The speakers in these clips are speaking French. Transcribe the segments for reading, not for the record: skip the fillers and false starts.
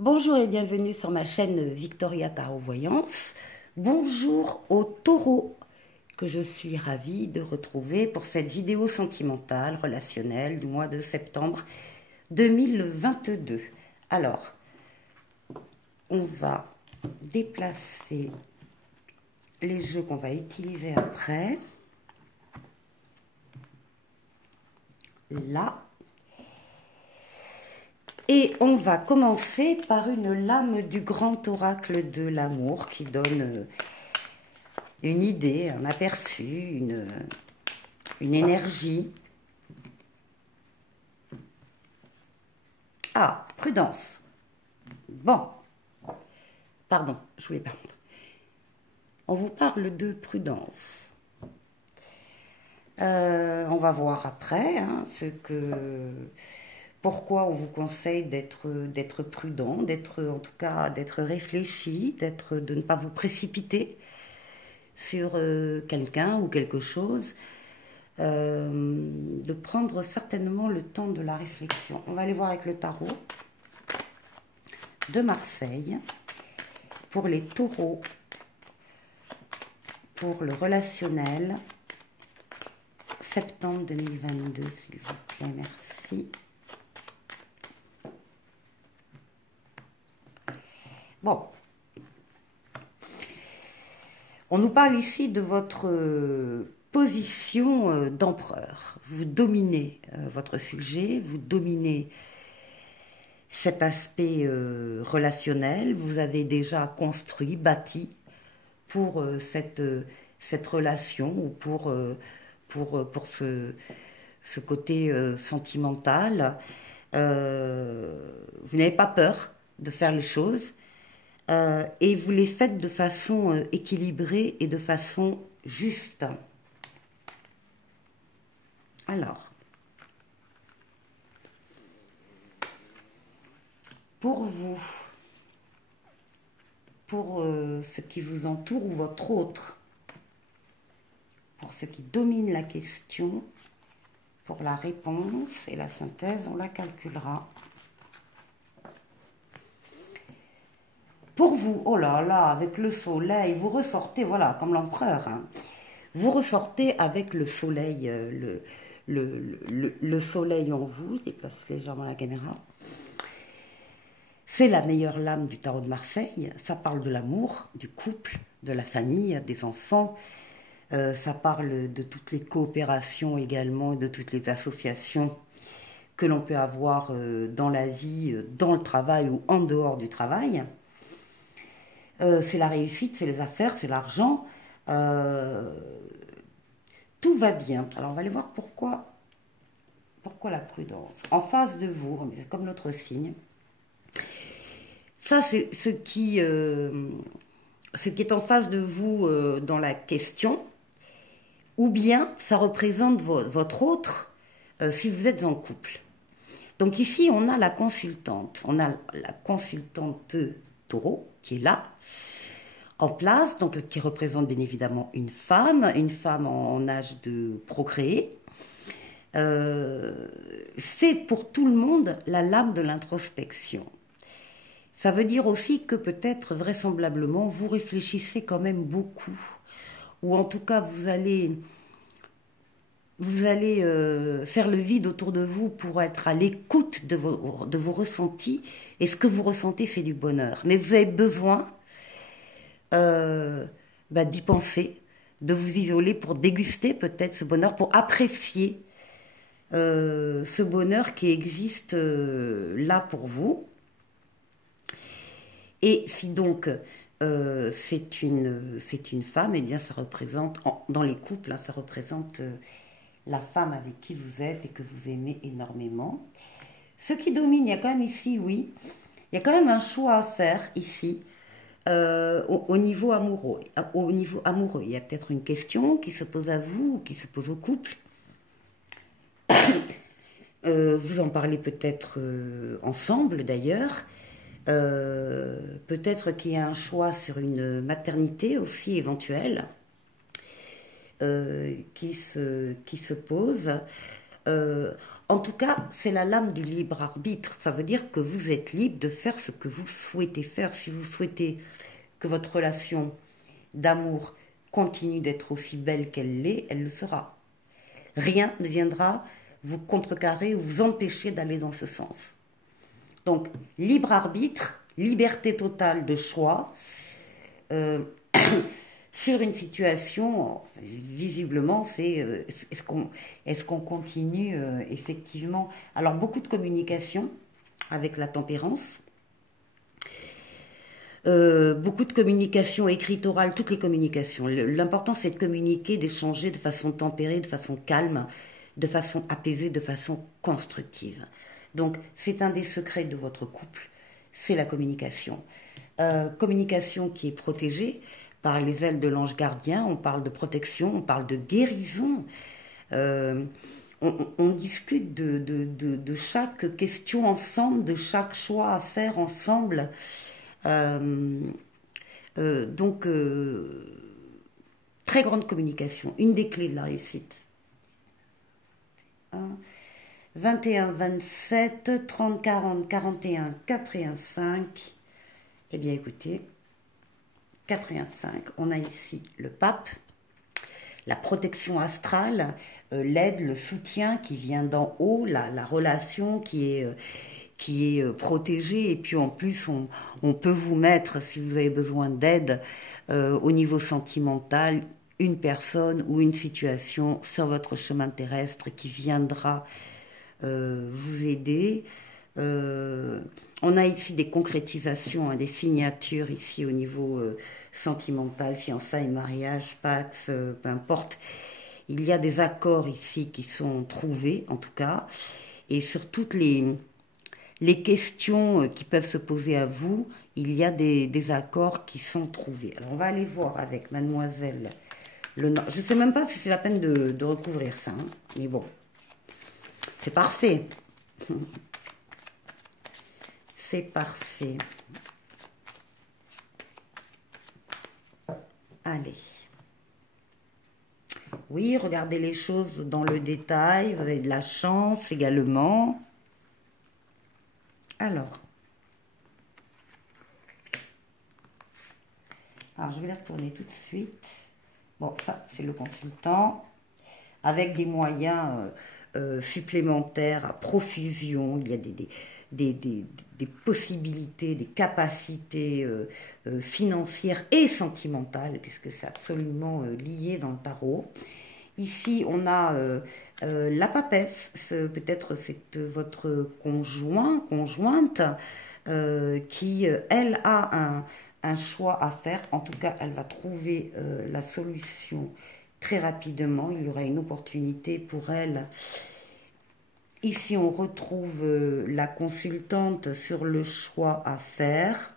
Bonjour et bienvenue sur ma chaîne Victoria Tarot Voyance. Bonjour aux taureaux que je suis ravie de retrouver pour cette vidéo sentimentale, relationnelle du mois de septembre 2022. Alors, on va déplacer les jeux qu'on va utiliser après. Là. Et on va commencer par une lame du grand oracle de l'amour qui donne une idée, un aperçu, une énergie. Ah, prudence. Bon. Pardon, je voulais pas. On vous parle de prudence. On va voir après pourquoi on vous conseille d'être prudent, en tout cas d'être réfléchi, de ne pas vous précipiter sur quelqu'un ou quelque chose, de prendre certainement le temps de la réflexion. On va aller voir avec le tarot de Marseille pour les taureaux, pour le relationnel, septembre 2022, s'il vous plaît, merci. Bon, on nous parle ici de votre position d'empereur. Vous dominez votre sujet, vous dominez cet aspect relationnel. Vous avez déjà construit, bâti pour cette relation ou pour ce côté sentimental. Vous n'avez pas peur de faire les choses. Et vous les faites de façon équilibrée et de façon juste. Alors, pour vous, pour ce qui vous entoure ou votre autre, pour ce qui domine la question, pour la réponse et la synthèse, on la calculera. Pour vous, oh là là, avec le soleil, vous ressortez, voilà, comme l'empereur, hein, vous ressortez avec le soleil, le soleil en vous, je déplace légèrement la caméra. C'est la meilleure lame du tarot de Marseille, ça parle de l'amour, du couple, de la famille, des enfants, ça parle de toutes les coopérations également, de toutes les associations que l'on peut avoir dans la vie, dans le travail ou en dehors du travail. C'est la réussite, c'est les affaires, c'est l'argent. Tout va bien. Alors, on va aller voir pourquoi la prudence. En face de vous, c'est comme notre signe. Ça, c'est ce qui est en face de vous dans la question. Ou bien, ça représente votre autre si vous êtes en couple. Donc ici, on a la consultante. On a la consultante taureau qui est là, en place, donc qui représente bien évidemment une femme en âge de procréer. C'est pour tout le monde la lame de l'introspection. Ça veut dire aussi que peut-être, vraisemblablement, vous réfléchissez quand même beaucoup, ou en tout cas vous allez faire le vide autour de vous pour être à l'écoute de vos ressentis. Et ce que vous ressentez, c'est du bonheur. Mais vous avez besoin d'y penser, de vous isoler pour déguster peut-être ce bonheur, pour apprécier ce bonheur qui existe là pour vous. Et si donc c'est une femme, eh bien ça représente, dans les couples, hein, ça représente la femme avec qui vous êtes et que vous aimez énormément. Ce qui domine, il y a quand même ici, oui, il y a quand même un choix à faire ici, au niveau amoureux. Il y a peut-être une question qui se pose à vous, ou qui se pose au couple. Vous en parlez peut-être ensemble d'ailleurs. Peut-être qu'il y a un choix sur une maternité aussi éventuelle. Qui se pose. En tout cas, c'est la lame du libre arbitre. Ça veut dire que vous êtes libre de faire ce que vous souhaitez faire. Si vous souhaitez que votre relation d'amour continue d'être aussi belle qu'elle l'est, elle le sera. Rien ne viendra vous contrecarrer ou vous empêcher d'aller dans ce sens. Donc, libre arbitre, liberté totale de choix sur une situation, visiblement, c'est est-ce qu'on continue effectivement. Alors, beaucoup de communication avec la tempérance, beaucoup de communication écrite, orale, toutes les communications. L'important, c'est de communiquer, d'échanger de façon tempérée, de façon calme, de façon apaisée, de façon constructive. Donc, c'est un des secrets de votre couple, c'est la communication. Communication qui est protégée par les ailes de l'ange gardien, on parle de protection, on parle de guérison. On discute de chaque question ensemble, de chaque choix à faire ensemble. Donc, très grande communication, une des clés de la réussite. 21, 27, 30, 40, 41, 4 et 1, 5. Eh bien, écoutez, 4 et 1, 5. On a ici le pape, la protection astrale, l'aide, le soutien qui vient d'en haut, la relation qui est protégée. Et puis, en plus, on peut vous mettre, si vous avez besoin d'aide au niveau sentimental, une personne ou une situation sur votre chemin terrestre qui viendra vous aider. On a ici des concrétisations, des signatures ici au niveau sentimental, fiançailles, mariage, pax, peu importe. Il y a des accords ici qui sont trouvés, en tout cas. Et sur toutes les questions qui peuvent se poser à vous, il y a des accords qui sont trouvés. Alors, on va aller voir avec mademoiselle Lenormand. Je ne sais même pas si c'est la peine de recouvrir ça, hein, mais bon. C'est parfait. C'est parfait. Allez. Oui, regardez les choses dans le détail. Vous avez de la chance également. Alors. Je vais les retourner tout de suite. Bon, ça, c'est le consultant. Avec des moyens supplémentaires à profusion. Il y a des possibilités, des capacités financières et sentimentales, puisque c'est absolument lié dans le tarot. Ici, on a la papesse, peut-être c'est votre conjointe, qui, elle, a un choix à faire. En tout cas, elle va trouver la solution très rapidement. Il y aura une opportunité pour elle. Ici, on retrouve la consultante sur le choix à faire,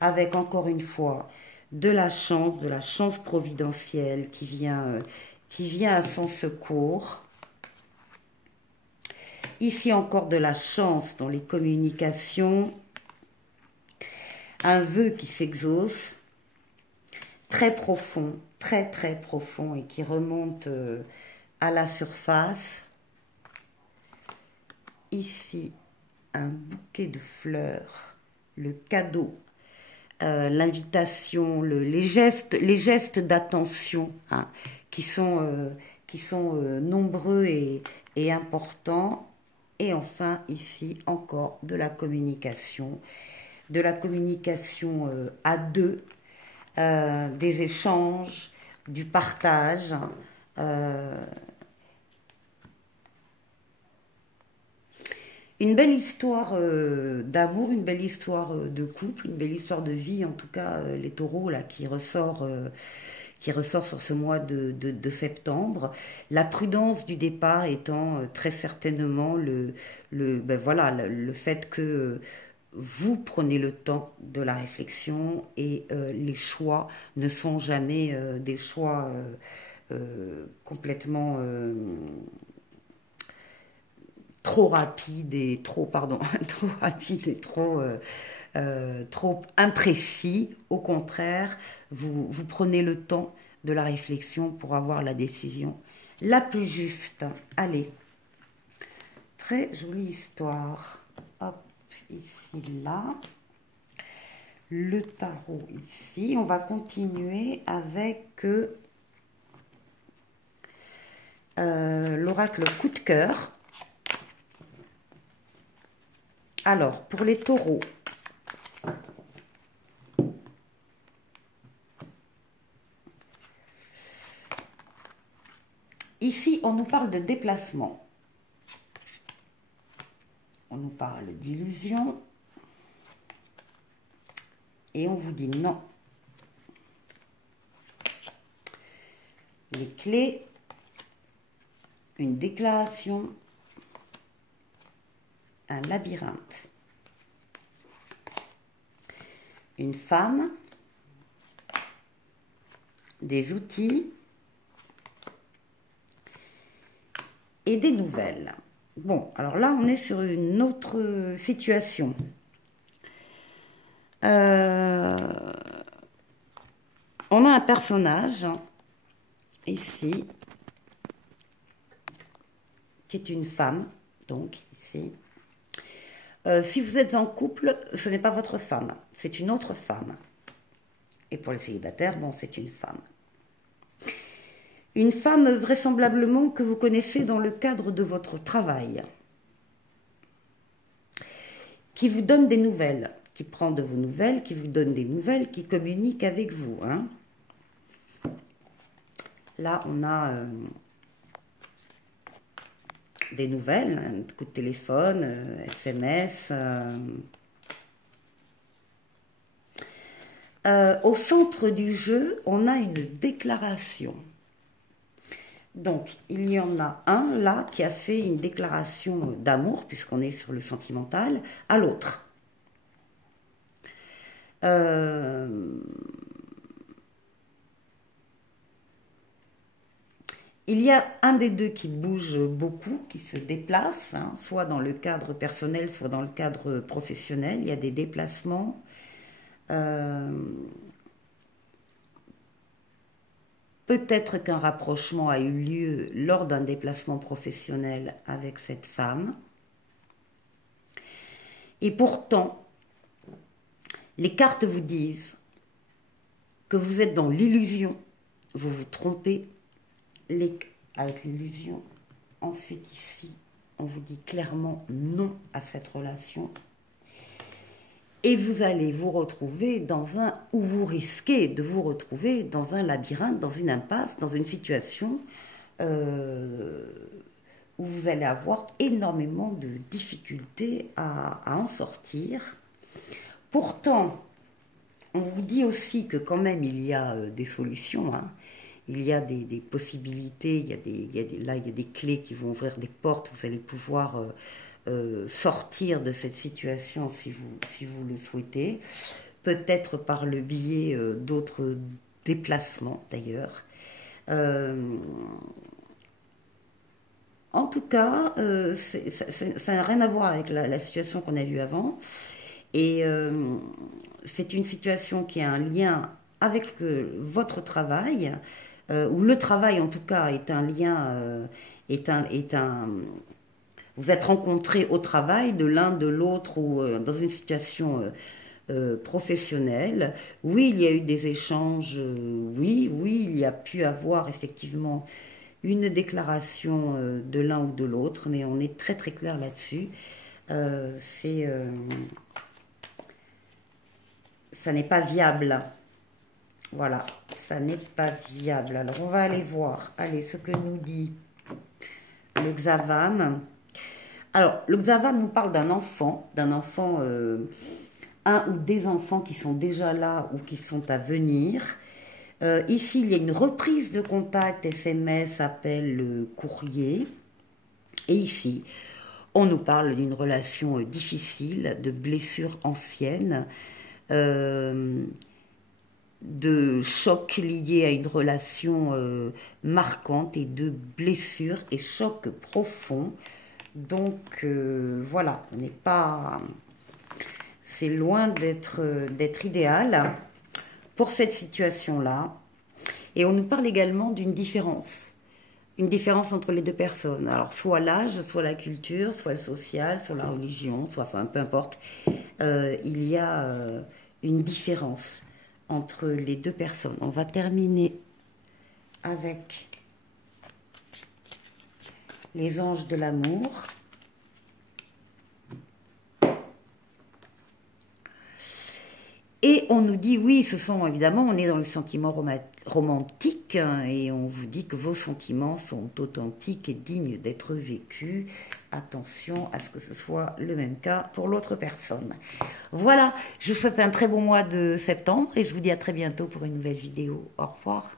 avec encore une fois de la chance providentielle qui vient à son secours. Ici, encore de la chance dans les communications, un vœu qui s'exauce, très profond, très très profond et qui remonte à la surface. Ici, un bouquet de fleurs, le cadeau, l'invitation, les gestes d'attention, hein, qui sont nombreux et importants. Et enfin, ici, encore de la communication à deux, des échanges, du partage. Une belle histoire d'amour, une belle histoire de couple, une belle histoire de vie, en tout cas les taureaux là qui ressort sur ce mois de septembre. La prudence du départ étant très certainement le fait que vous prenez le temps de la réflexion et les choix ne sont jamais des choix complètement trop rapide et trop imprécis. Au contraire, vous prenez le temps de la réflexion pour avoir la décision La plus juste. Allez. Très jolie histoire. Hop, ici, là. Le tarot ici. On va continuer avec l'oracle coup de cœur. Alors, pour les taureaux, ici, on nous parle de déplacement. On nous parle d'illusion. Et on vous dit non. Les clés, une déclaration, un labyrinthe, une femme, des outils et des nouvelles. Bon, alors là, on est sur une autre situation. On a un personnage, ici, qui est une femme, donc, ici. Si vous êtes en couple, ce n'est pas votre femme, c'est une autre femme. Et pour les célibataires, bon, c'est une femme. Une femme vraisemblablement que vous connaissez dans le cadre de votre travail, qui vous donne des nouvelles, qui prend de vos nouvelles, qui vous donne des nouvelles, qui communique avec vous. Hein. Là, on a des nouvelles, un coup de téléphone, SMS. Au centre du jeu, on a une déclaration. Donc, il y en a un, là, qui a fait une déclaration d'amour, puisqu'on est sur le sentimental, à l'autre. Il y a un des deux qui bouge beaucoup, qui se déplace, hein, soit dans le cadre personnel, soit dans le cadre professionnel. Il y a des déplacements. Peut-être qu'un rapprochement a eu lieu lors d'un déplacement professionnel avec cette femme. Et pourtant, les cartes vous disent que vous êtes dans l'illusion, vous vous trompez avec l'illusion. Ensuite, ici, on vous dit clairement non à cette relation. Et vous allez vous retrouver ou vous risquez de vous retrouver dans un labyrinthe, dans une impasse, dans une situation où vous allez avoir énormément de difficultés à en sortir. Pourtant, on vous dit aussi que quand même il y a des solutions, hein. Il y a des possibilités, il y a des clés qui vont ouvrir des portes, vous allez pouvoir sortir de cette situation si vous le souhaitez, peut-être par le biais d'autres déplacements d'ailleurs. En tout cas, ça n'a rien à voir avec la situation qu'on a vue avant. Et c'est une situation qui a un lien avec votre travail, ou le travail en tout cas est un lien, vous êtes rencontrés au travail de l'un de l'autre ou dans une situation professionnelle. Oui, il y a eu des échanges, oui, il y a pu avoir effectivement une déclaration de l'un ou de l'autre, mais on est très très clair là-dessus. Ça n'est pas viable. Voilà, ça n'est pas viable. Alors, on va aller voir, ce que nous dit le Xavam. Alors, le Xavam nous parle d'un enfant, un ou des enfants qui sont déjà là ou qui sont à venir. Ici, il y a une reprise de contact, SMS, appel, courrier. Et ici, on nous parle d'une relation difficile, de blessures anciennes, de chocs liés à une relation marquante et de blessures et chocs profonds. Donc voilà, on n'est pas, c'est loin d'être idéal pour cette situation-là. Et on nous parle également d'une différence une différence entre les deux personnes. Alors, soit l'âge, soit la culture, soit le social, soit la religion, soit, enfin, peu importe. Il y a une différence entre les deux personnes. On va terminer avec les anges de l'amour. Et on nous dit, oui, ce sont évidemment, on est dans les sentiments romantiques, hein, et on vous dit que vos sentiments sont authentiques et dignes d'être vécus. Attention à ce que ce soit le même cas pour l'autre personne. Voilà, je vous souhaite un très bon mois de septembre et je vous dis à très bientôt pour une nouvelle vidéo. Au revoir.